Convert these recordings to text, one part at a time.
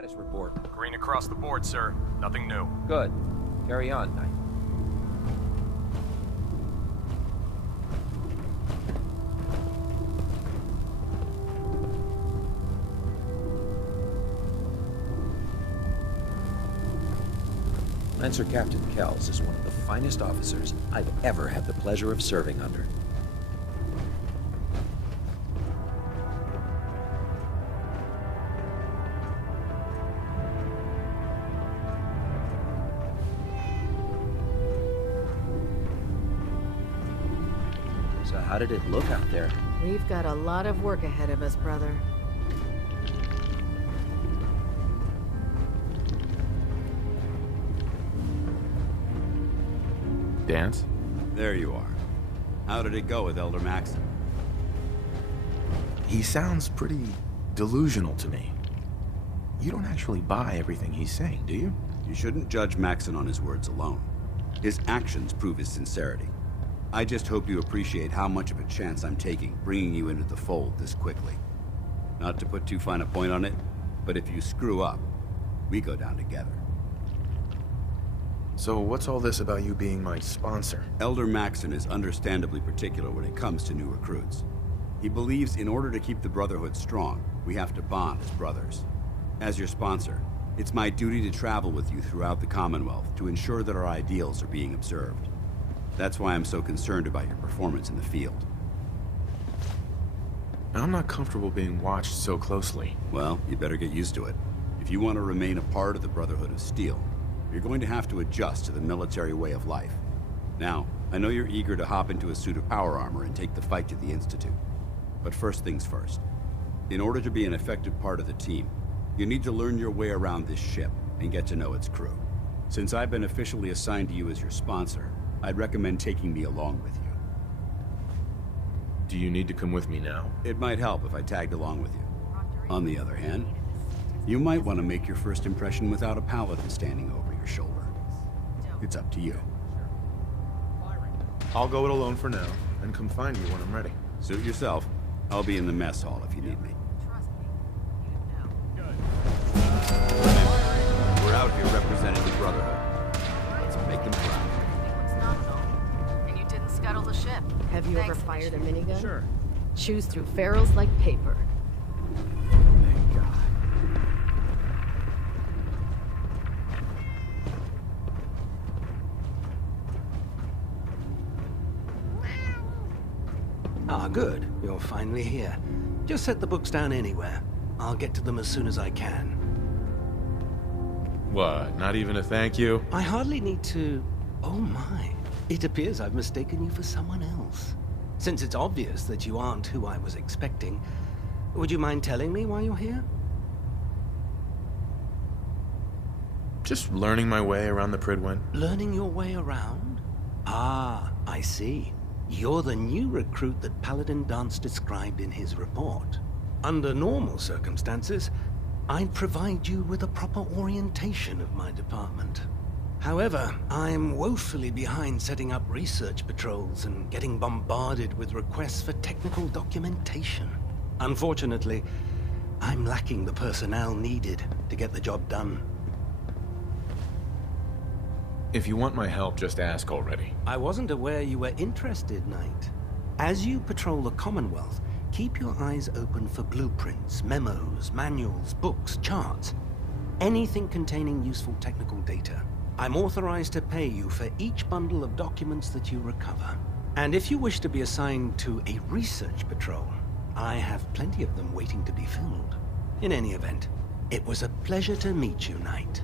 Status report. Green across the board, sir. Nothing new. Good. Carry on, Knight. Lancer Captain Kells is one of the finest officers I've ever had the pleasure of serving under. So how did it look out there? We've got a lot of work ahead of us, brother. Dance? There you are. How did it go with Elder Maxon? He sounds pretty delusional to me. You don't actually buy everything he's saying, do you? You shouldn't judge Maxon on his words alone. His actions prove his sincerity. I just hope you appreciate how much of a chance I'm taking bringing you into the fold this quickly. Not to put too fine a point on it, but if you screw up, we go down together. So what's all this about you being my sponsor? Elder Maxon is understandably particular when it comes to new recruits. He believes in order to keep the Brotherhood strong, we have to bond as brothers. As your sponsor, it's my duty to travel with you throughout the Commonwealth to ensure that our ideals are being observed. That's why I'm so concerned about your performance in the field. I'm not comfortable being watched so closely. Well, you better get used to it. If you want to remain a part of the Brotherhood of Steel, you're going to have to adjust to the military way of life. Now, I know you're eager to hop into a suit of power armor and take the fight to the Institute. But first things first. In order to be an effective part of the team, you need to learn your way around this ship and get to know its crew. Since I've been officially assigned to you as your sponsor, I'd recommend taking me along with you. Do you need to come with me now? It might help if I tagged along with you. On the other hand, you might want to make your first impression without a paladin standing over your shoulder. It's up to you. I'll go it alone for now, and come find you when I'm ready. Suit yourself. I'll be in the mess hall if you need me. We're out here representing the Brotherhood. Let's make them proud. And you didn't scuttle the ship. Have you ever fired a minigun? Sure. Chews through ferrules like paper. Thank God. Ah, good. You're finally here. Just set the books down anywhere. I'll get to them as soon as I can. What, not even a thank you? I hardly need to... Oh my. It appears I've mistaken you for someone else. Since it's obvious that you aren't who I was expecting, would you mind telling me why you're here? Just learning my way around the Prydwen. Learning your way around? Ah, I see. You're the new recruit that Paladin Danse described in his report. Under normal circumstances, I'd provide you with a proper orientation of my department. However, I'm woefully behind setting up research patrols and getting bombarded with requests for technical documentation. Unfortunately, I'm lacking the personnel needed to get the job done. If you want my help, just ask already. I wasn't aware you were interested, Knight. As you patrol the Commonwealth, keep your eyes open for blueprints, memos, manuals, books, charts. Anything containing useful technical data. I'm authorized to pay you for each bundle of documents that you recover. And if you wish to be assigned to a research patrol, I have plenty of them waiting to be filled. In any event, it was a pleasure to meet you, Knight.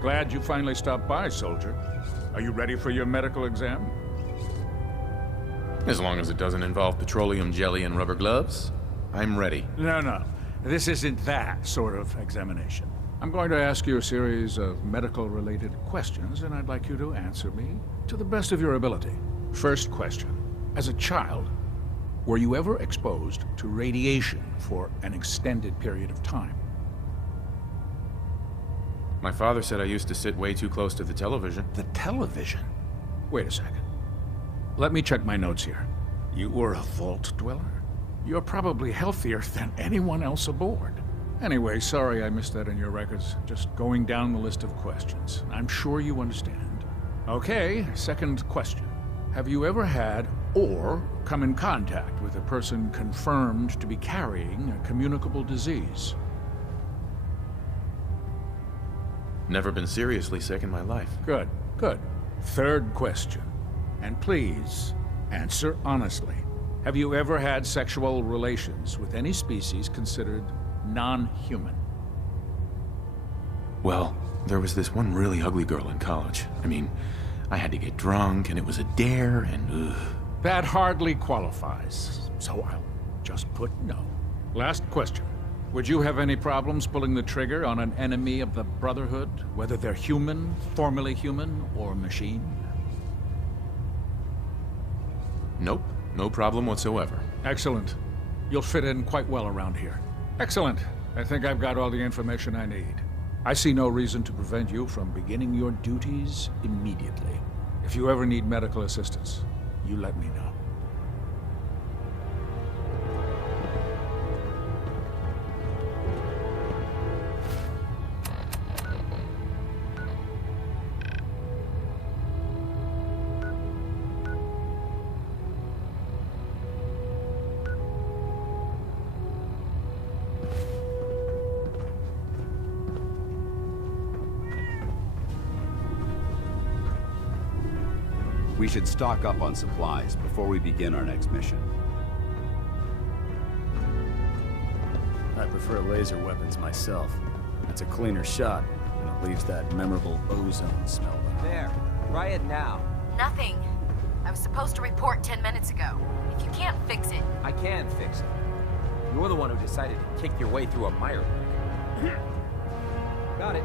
Glad you finally stopped by, soldier. Are you ready for your medical exam? As long as it doesn't involve petroleum jelly and rubber gloves, I'm ready. No. This isn't that sort of examination. I'm going to ask you a series of medical-related questions, and I'd like you to answer me to the best of your ability. First question. As a child, Were you ever exposed to radiation for an extended period of time? My father said I used to sit way too close to the television. The television? Wait a second. Let me check my notes here. You were a vault dweller? You're probably healthier than anyone else aboard. Anyway, sorry I missed that in your records. Just going down the list of questions. I'm sure you understand. Okay, second question. Have you ever had or come in contact with a person confirmed to be carrying a communicable disease? Never been seriously sick in my life. Good, good. Third question. And please, answer honestly. Have you ever had sexual relations with any species considered non-human? Well, there was this one really ugly girl in college. I mean, I had to get drunk, and it was a dare, and ugh. That hardly qualifies, so I'll just put no. Last question. Would you have any problems pulling the trigger on an enemy of the Brotherhood, whether they're human, formerly human, or machine? Nope, no problem whatsoever. Excellent. You'll fit in quite well around here. Excellent. I think I've got all the information I need. I see no reason to prevent you from beginning your duties immediately. If you ever need medical assistance, you let me know. We should stock up on supplies before we begin our next mission. I prefer laser weapons myself. It's a cleaner shot, and it leaves that memorable ozone smell behind. There. Try it now. Nothing. I was supposed to report 10 minutes ago. If you can't fix it... I can fix it. You're the one who decided to kick your way through a mire. Got it.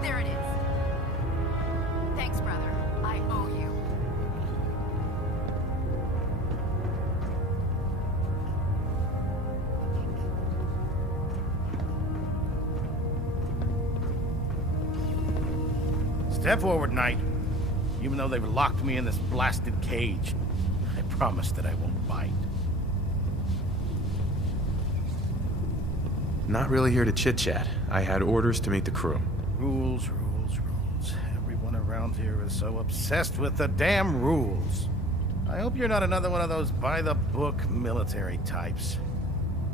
There it is. Thanks, brother. I owe you. Step forward, Knight. Even though they've locked me in this blasted cage, I promise that I won't bite. Not really here to chit-chat. I had orders to meet the crew. Rules, rules, rules. Everyone around here is so obsessed with the damn rules. I hope you're not another one of those by-the-book military types.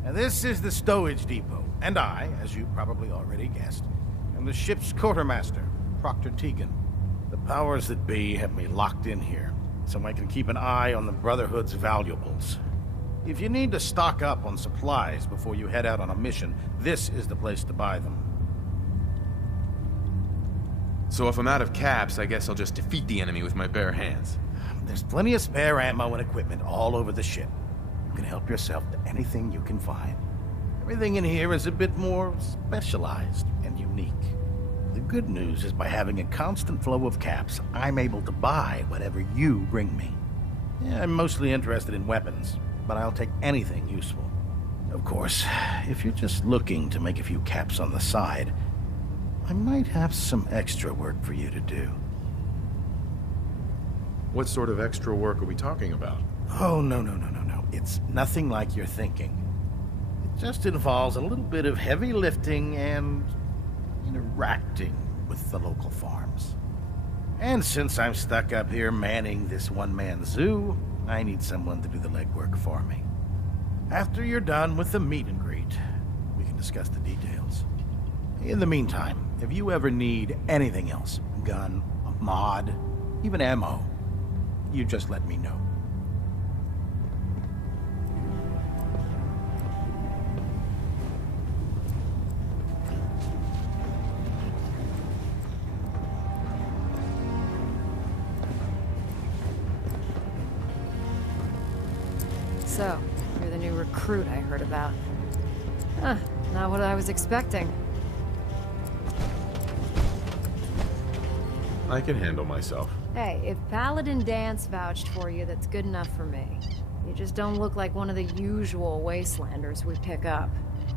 And this is the stowage depot, and I, as you probably already guessed, am the ship's quartermaster, Proctor Tegan. The powers that be have me locked in here, so I can keep an eye on the Brotherhood's valuables. If you need to stock up on supplies before you head out on a mission, this is the place to buy them. So if I'm out of caps, I guess I'll just defeat the enemy with my bare hands. There's plenty of spare ammo and equipment all over the ship. You can help yourself to anything you can find. Everything in here is a bit more specialized and unique. The good news is by having a constant flow of caps, I'm able to buy whatever you bring me. Yeah, I'm mostly interested in weapons, but I'll take anything useful. Of course, if you're just looking to make a few caps on the side, I might have some extra work for you to do. What sort of extra work are we talking about? Oh, no. It's nothing like you're thinking. It just involves a little bit of heavy lifting and interacting with the local farms. And since I'm stuck up here manning this one-man zoo, I need someone to do the legwork for me. After you're done with the meet and greet, we can discuss the details. In the meantime, if you ever need anything else, gun, a mod, even ammo, you just let me know. So, you're the new recruit I heard about. Huh, not what I was expecting. I can handle myself. Hey, if Paladin Danse vouched for you, that's good enough for me. You just don't look like one of the usual wastelanders we pick up.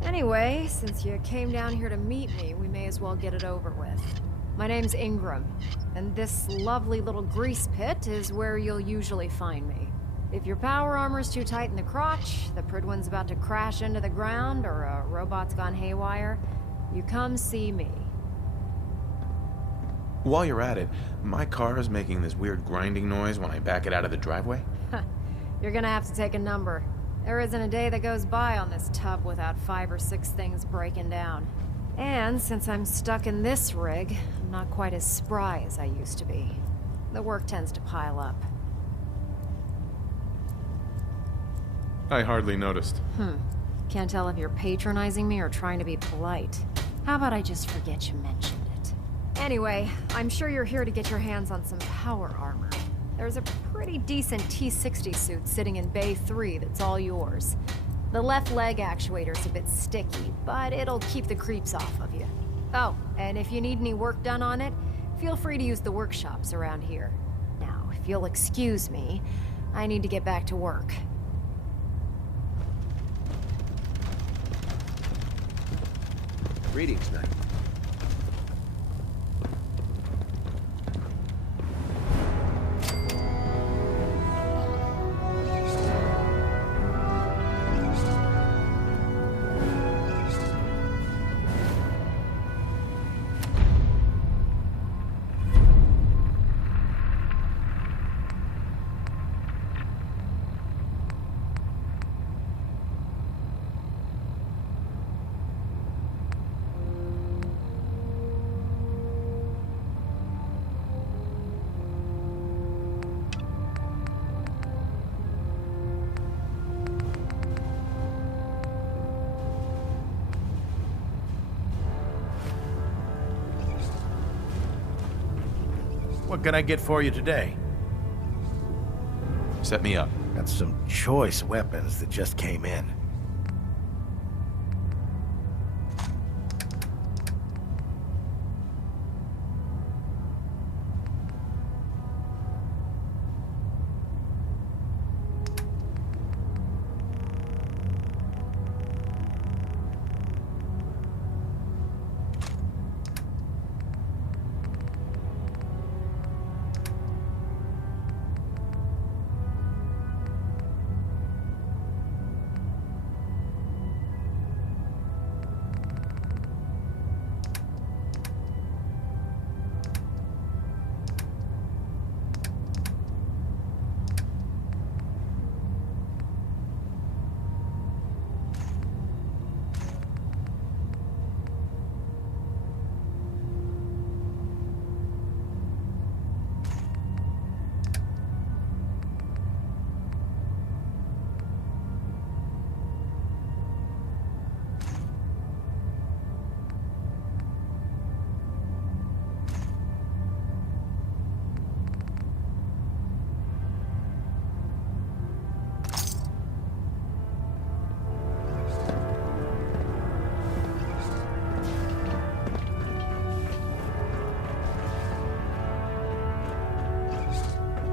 Anyway, since you came down here to meet me, we may as well get it over with. My name's Ingram, and this lovely little grease pit is where you'll usually find me. If your power armor's too tight in the crotch, the Prydwen's about to crash into the ground, or a robot's gone haywire, you come see me. While you're at it, my car is making this weird grinding noise when I back it out of the driveway. You're gonna have to take a number. There isn't a day that goes by on this tub without 5 or 6 things breaking down. And since I'm stuck in this rig, I'm not quite as spry as I used to be. The work tends to pile up. I hardly noticed. Can't tell if you're patronizing me or trying to be polite. How about I just forget you mentioned it? Anyway, I'm sure you're here to get your hands on some power armor. There's a pretty decent T-60 suit sitting in Bay 3 that's all yours. The left leg actuator's a bit sticky, but it'll keep the creeps off of you. Oh, and if you need any work done on it, feel free to use the workshops around here. Now, if you'll excuse me, I need to get back to work. Greetings, Knight. What can I get for you today? Set me up. Got some choice weapons that just came in.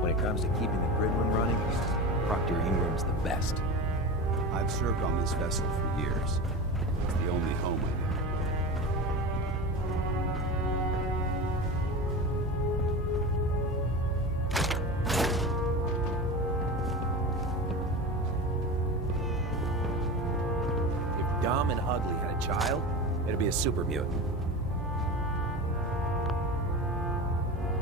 When it comes to keeping the Prydwen running, Proctor Ingram's the best. I've served on this vessel for years. It's the only home I know. If Dom and Ugly had a child, it'd be a super mutant.